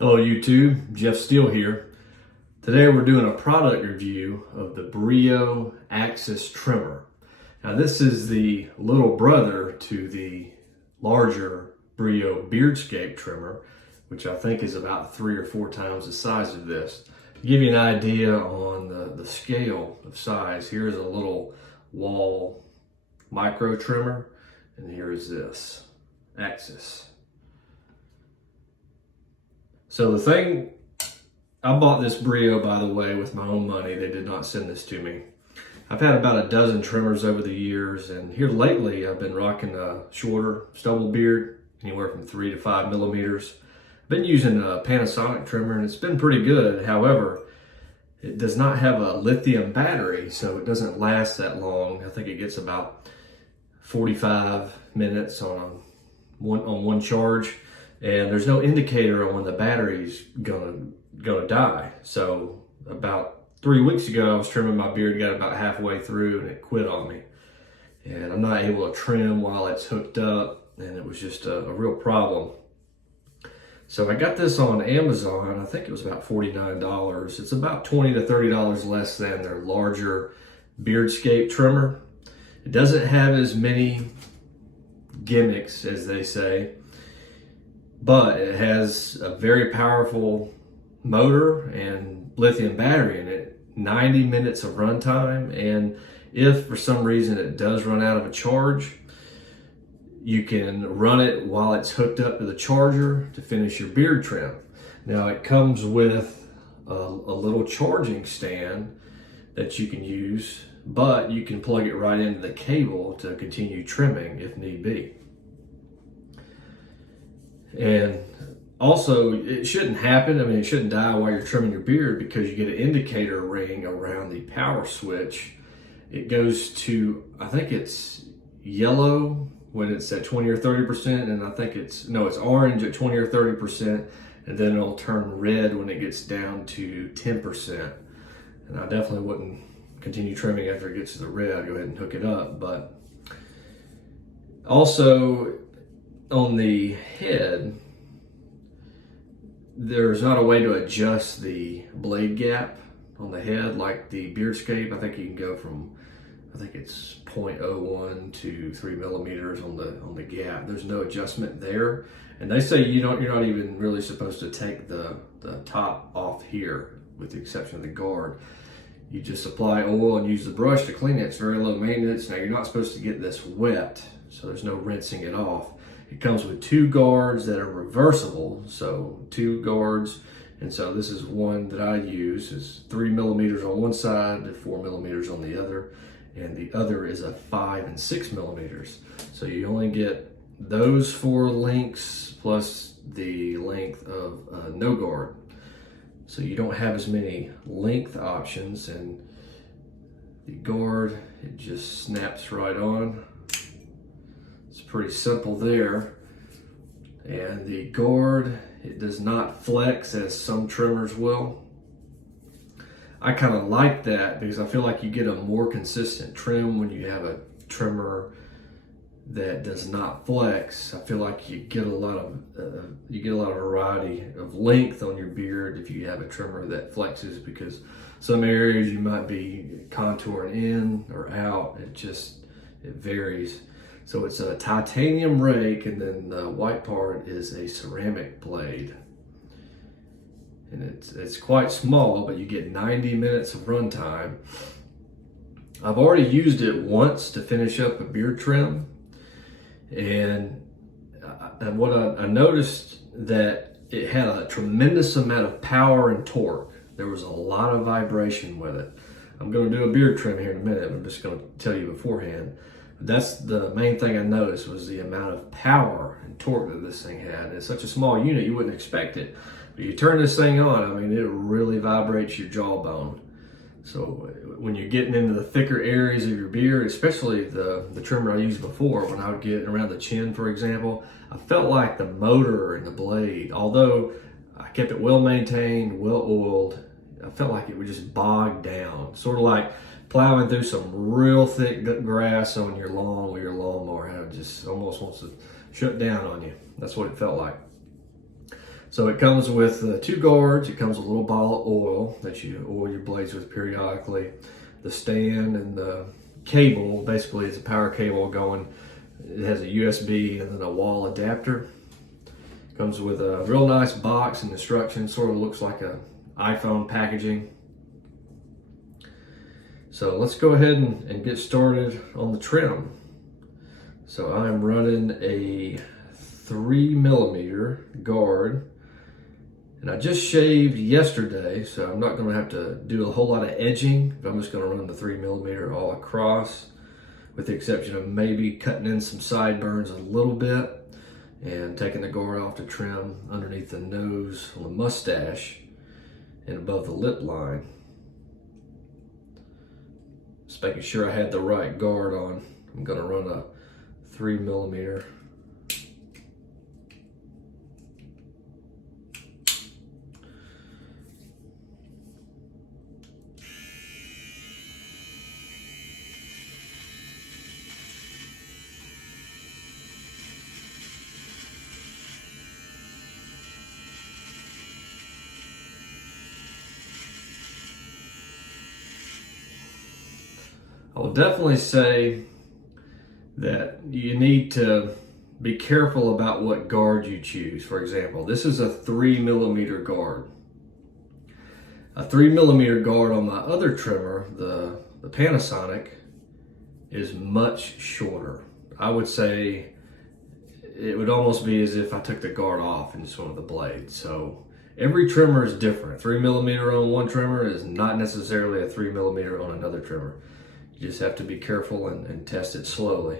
Hello YouTube, Jeff Steele here. Today we're doing a product review of the Brio Axis trimmer. Now this is the little brother to the larger Brio beardscape trimmer, which I think is about 3 or 4 times the size of this. To give you an idea on the scale of size, here's a little wall micro trimmer, and here is this Axis. So the thing, I bought this Brio, by the way, with my own money. They did not send this to me. I've had about a dozen trimmers over the years, and here lately I've been rocking a shorter stubble beard, anywhere from 3 to 5 millimeters. I've been using a Panasonic trimmer and it's been pretty good. However, it does not have a lithium battery, so it doesn't last that long. I think it gets about 45 minutes on one charge. And there's no indicator on when the battery's gonna die. So about 3 weeks ago, I was trimming my beard, got about halfway through, and it quit on me. And I'm not able to trim while it's hooked up, and it was just a real problem. So I got this on Amazon. I think it was about $49. It's about $20 to $30 less than their larger beardscape trimmer. It doesn't have as many gimmicks, as they say, but it has a very powerful motor and lithium battery in it, 90 minutes of runtime, and if for some reason it does run out of a charge, you can run it while it's hooked up to the charger to finish your beard trim. Now it comes with a little charging stand that you can use, but you can plug it right into the cable to continue trimming if need be. And also, it shouldn't happen. I mean, it shouldn't die while you're trimming your beard, because you get an indicator ring around the power switch. It goes to, I think it's yellow when it's at 20 or 30%, and I think it's orange at 20 or 30%, and then it'll turn red when it gets down to 10%. And I definitely wouldn't continue trimming after it gets to the red. I'd go ahead and hook it up. But also, on the head, there's not a way to adjust the blade gap on the head like the beardscape. I think you can go from, I think it's 0.01 to 3 millimeters on the gap. There's no adjustment there, and they say you're not even really supposed to take the top off here, with the exception of the guard. You just apply oil and use the brush to clean it. It's very low maintenance. Now, you're not supposed to get this wet, so there's no rinsing it off. It comes with 2 guards that are reversible, so 2 guards, and so this is one that I use. It's 3 millimeters on one side to 4 millimeters on the other, and the other is a 5 and 6 millimeters. So you only get those 4 lengths plus the length of no guard. So you don't have as many length options, and the guard, it just snaps right on. It's pretty simple there. And the guard, it does not flex as some trimmers will. I kind of like that because I feel like you get a more consistent trim when you have a trimmer that does not flex. I feel like you get a lot of variety of length on your beard if you have a trimmer that flexes, because some areas you might be contouring in or out. It varies. So it's a titanium rake, and then the white part is a ceramic blade. And it's quite small, but you get 90 minutes of runtime. I've already used it once to finish up a beard trim, and what I noticed that it had a tremendous amount of power and torque. There was a lot of vibration with it. I'm going to do a beard trim here in a minute. I'm just going to tell you beforehand. That's the main thing I noticed, was the amount of power and torque that this thing had. It's such a small unit, you wouldn't expect it. But you turn this thing on, I mean, it really vibrates your jawbone. So when you're getting into the thicker areas of your beard, especially the trimmer I used before, when I would get around the chin, for example, I felt like the motor and the blade, although I kept it well maintained, well oiled, I felt like it would just bog down, sort of like plowing through some real thick grass on your lawn with your lawnmower. It just almost wants to shut down on you. That's what it felt like. So it comes with 2 guards. It comes with a little bottle of oil that you oil your blades with periodically. The stand and the cable, basically it's a power cable going, it has a USB and then a wall adapter. Comes with a real nice box and instructions, sort of looks like a iPhone packaging. So let's go ahead and get started on the trim. So I'm running a 3mm guard, and I just shaved yesterday, so I'm not going to have to do a whole lot of edging. I'm just going to run the 3mm all across, with the exception of maybe cutting in some sideburns a little bit and taking the guard off to trim underneath the nose on the mustache and above the lip line. Just making sure I had the right guard on. I'm going to run a 3mm. I will definitely say that you need to be careful about what guard you choose. For example, this is a 3mm guard. A 3mm guard on my other trimmer, the Panasonic, is much shorter. I would say it would almost be as if I took the guard off in just one of the blades. So every trimmer is different. 3mm on one trimmer is not necessarily a 3mm on another trimmer. You just have to be careful and test it slowly.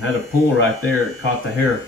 Had a pull right there, it caught the hair.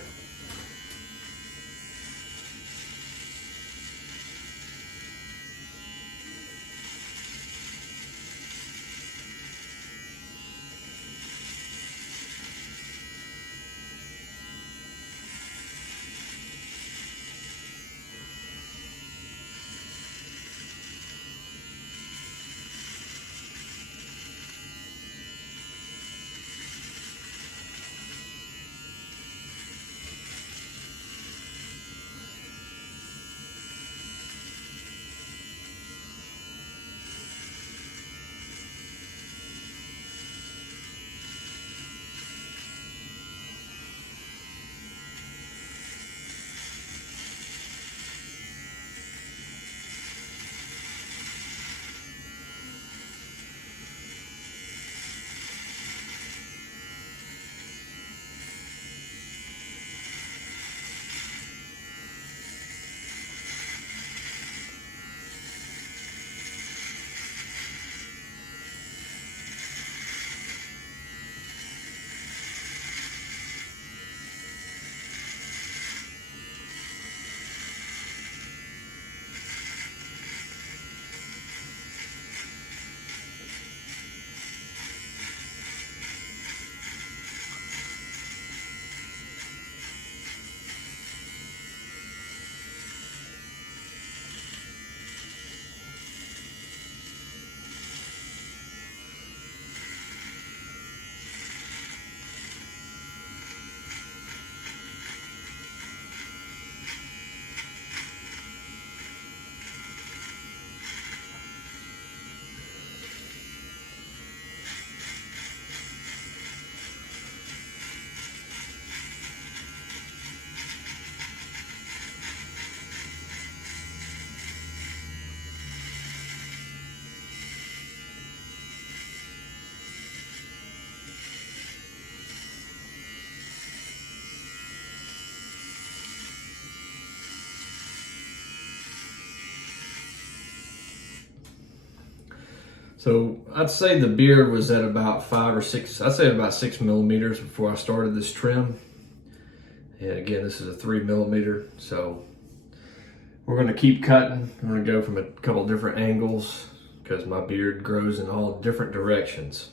So I'd say the beard was at about 5 or 6, I'd say about 6 millimeters before I started this trim. And again, this is a 3 millimeter. So we're gonna keep cutting. I'm gonna go from a couple different angles because my beard grows in all different directions.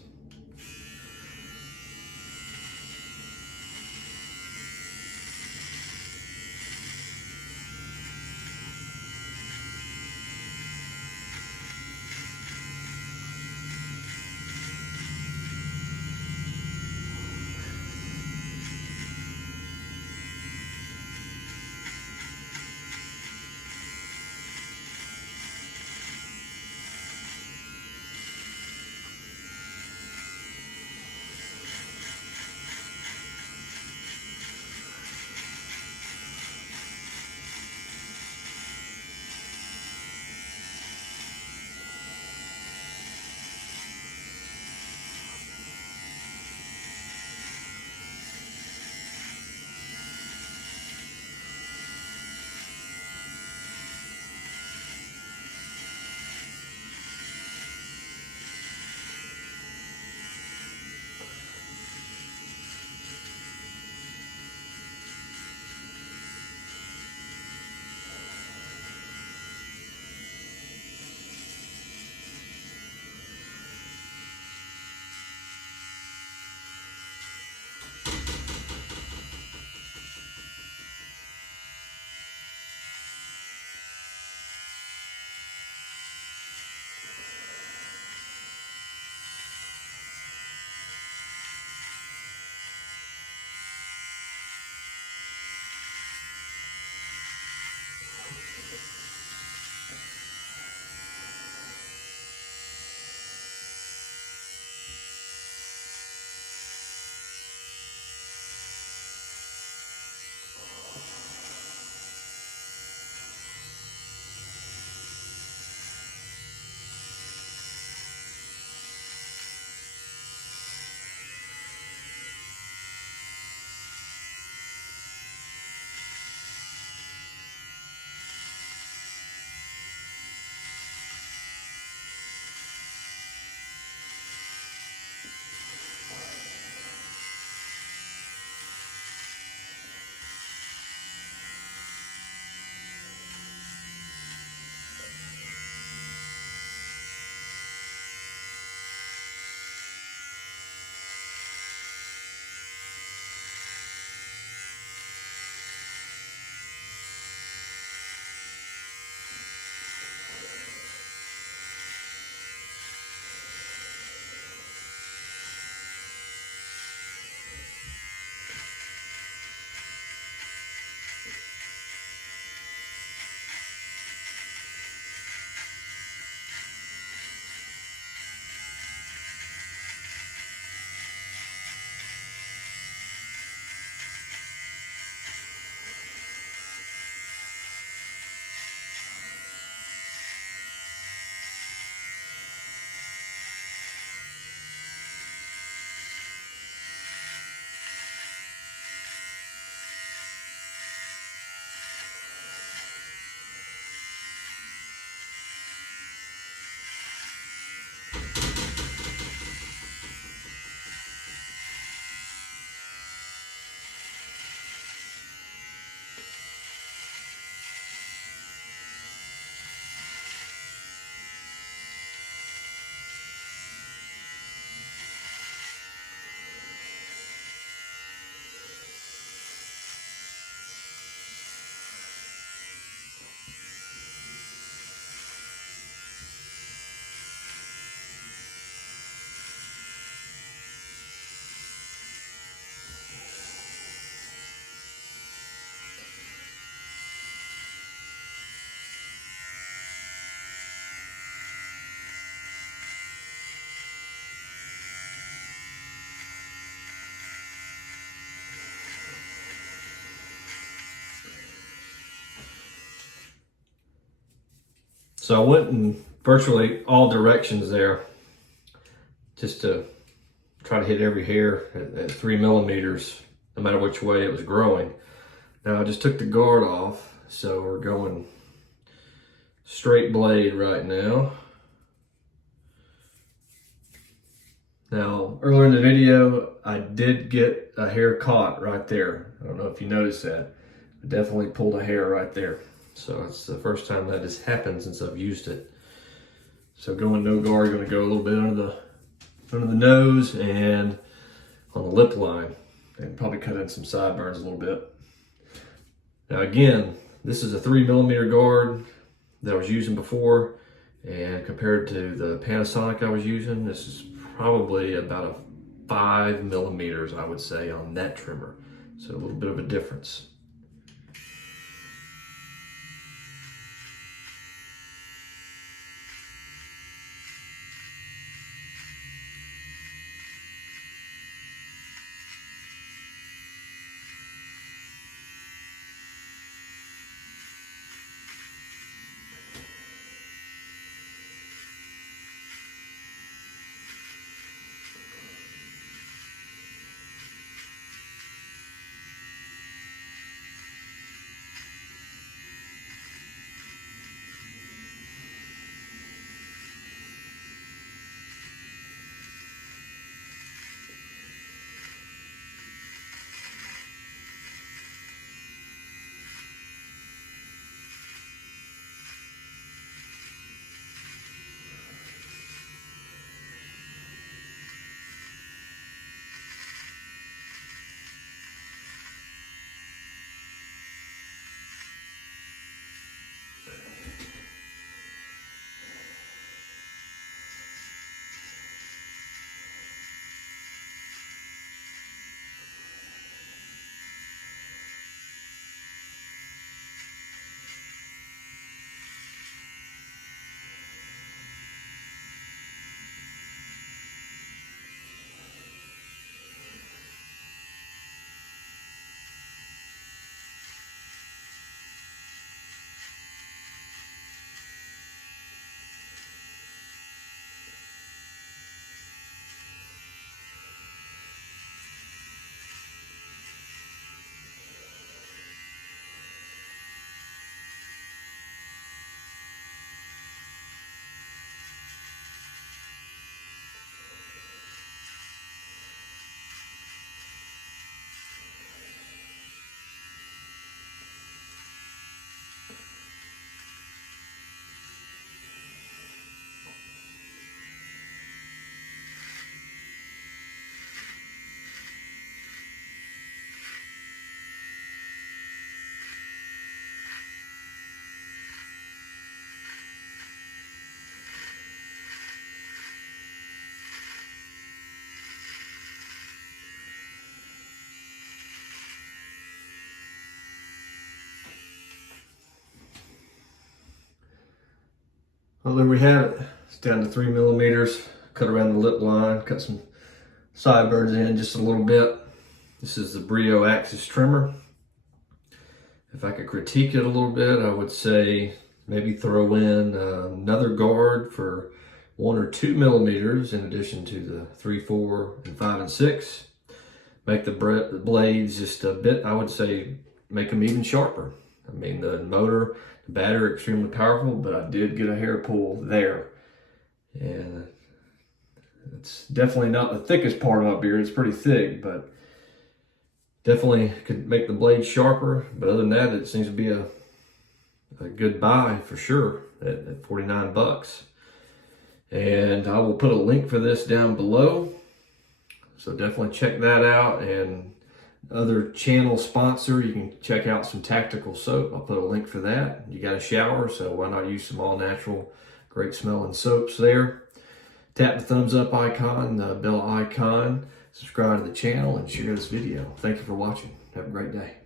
So I went in virtually all directions there just to try to hit every hair at 3 millimeters, no matter which way it was growing. Now I just took the guard off, so we're going straight blade right now. Now, earlier in the video, I did get a hair caught right there. I don't know if you noticed that. I definitely pulled a hair right there. So it's the first time that has happened since I've used it. So going no guard, going to go a little bit under the nose and on the lip line, and probably cut in some sideburns a little bit. Now again, this is a 3mm guard that I was using before, and compared to the Panasonic I was using, this is probably about a 5mm, I would say, on that trimmer. So a little bit of a difference. Well, there we have it. It's down to 3mm. Cut around the lip line, cut some sideburns in just a little bit. This is the Brio Axis trimmer. If I could critique it a little bit, I would say maybe throw in another guard for 1 or 2mm in addition to the 3, 4, and 5 and 6. Make the blades just a bit, I would say, make them even sharper. I mean, the motor, the battery, extremely powerful, but I did get a hair pull there. And it's definitely not the thickest part of my beard. It's pretty thick, but definitely could make the blade sharper. But other than that, it seems to be a good buy for sure at 49 bucks. And I will put a link for this down below. So definitely check that out. And other channel sponsor, you can check out some tactical soap. I'll put a link for that. You got a shower, so why not use some all natural, great smelling soaps there. Tap the thumbs up icon, the bell icon, subscribe to the channel, and share this video. Thank you for watching. Have a great day.